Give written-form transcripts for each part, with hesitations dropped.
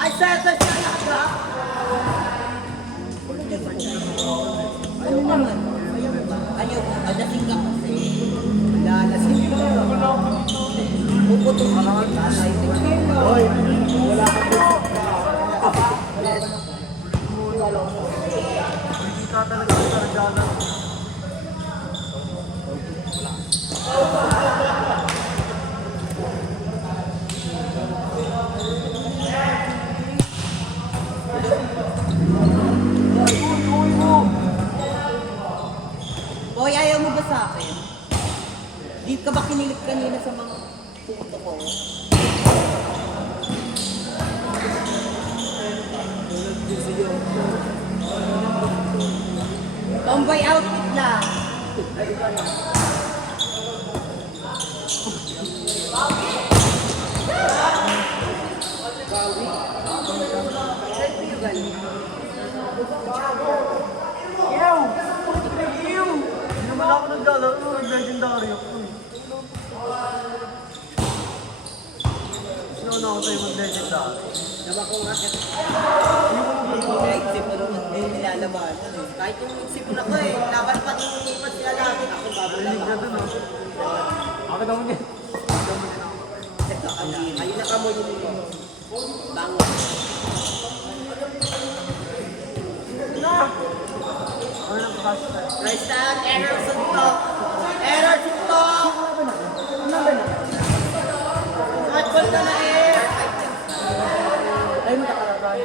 Ay, settle siya lahat ha? Ano naman? Ayaw ba? Lasing ka kasi. Lalasing ka. Puputok ka kita. Hoy, wala ka po. Hindi ka talaga sa jalan. Boy, ayaw mo ba sa akin? Di ka ba kinilig kanina sa mga puto ko? Tomboy outfit lang. Hindi naman ako naglalaro, nag-legendary ako. Sino na ako tayo mag-legendary? Naman kung bakit. Naisip mo naman nilalabanan eh. Kahit yung isip na ko eh. Laban pa din pa sila lagi. Ako Mahilig ka dun, oh. Ako daw niya. Ayun na kamo yun mo. Bango. Ano nang hashtag? Nice time. Error suntok. Error suntok. Matbol na na eh. Ay, matakaragay.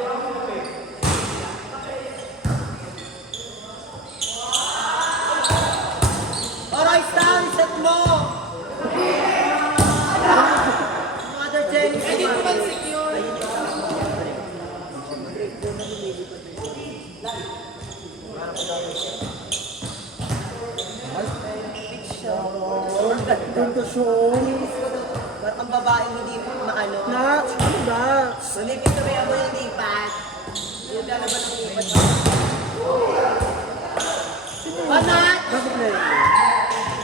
Alright, down. Set mo. Mother Jenny. Pwede ko man secure. Ganda show. Ba't ang babaeng hindi maano? Nats, ano ba? Malipit na may ako yung lipat. Yung lalaban ng lipat. Banat! Bakit na yun?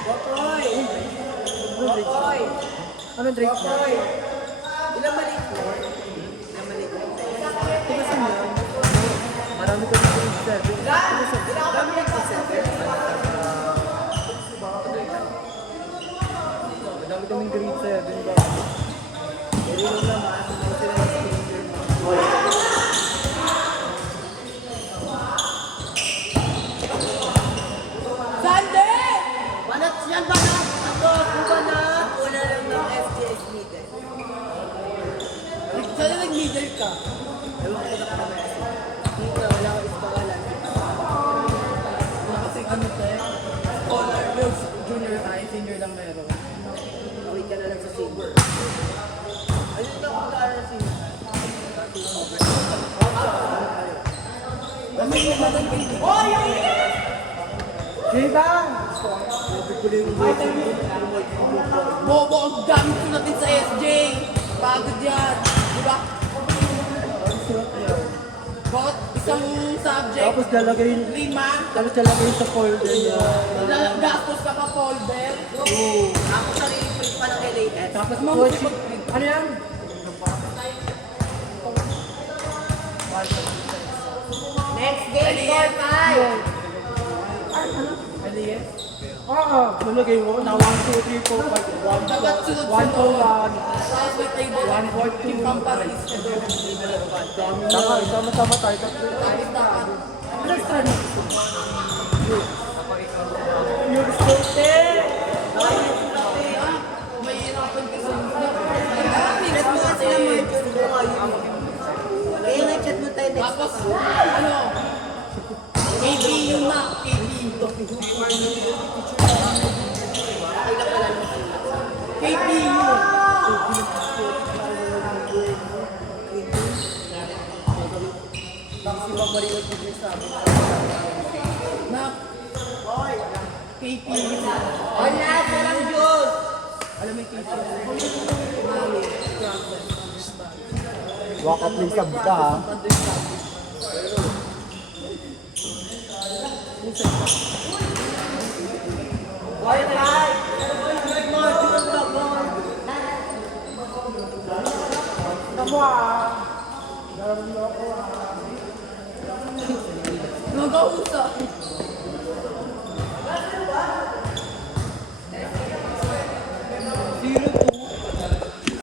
Botoy! Anong drink? Botoy! Anong drink niya? Botoy! Ilang maliit mo? Ilang maliit mo? Tiga saan yan? Marami ka dito yung serving. Dami nagsiserve. Madami kaming grade 7 ba? Pero yun naman, may sila na speaker. Sande! Banat yan, banat! Ako, banat! Una lang ng FGS middle. Sana nag-middle ka? Ewan ko na ka naman. Dito, wala ko ispangalan. Kasi ano tayo, scholar, yung junior high, senior lang meron. Awit ka na lang sa silver. Ayun na kung naaral si Kasi yung madang hindi. Diba? Bobo, ang gamit ko natin sa SJ. Pagod yan. Diba? Bakit isang subject, Tapos lalagay, 5, tapos lalagay sa folder niya. gastos ka pa folder. ako sarili print pa ng LAS. Tapos Mag- ano yan? Next game, score 5. Alias? Oo, nalagay mo na 1, 2, 3, 4, 5, 1, Dapat sunod 1, 2, 1. Tapos may table. One, four, two. Yung pamparis ka doon. Tama, sama-sama tayo. Tapos dapat, Ano start mo? Yung stote! mahirapan ka sa Chat mo nga sila Mark. Gusto mo ngayon. Kaya nga chat mo tayo next Tapos, time. ano? KBU na, KBU. KBU. Si Ma'am Marino Tigres sa amin. Na, KBU. Wala, walang Diyos. Alam mo yung KBU? Mali, problem. Walk up please kabda ha. Why right? Tamo ah. Nag-ausap.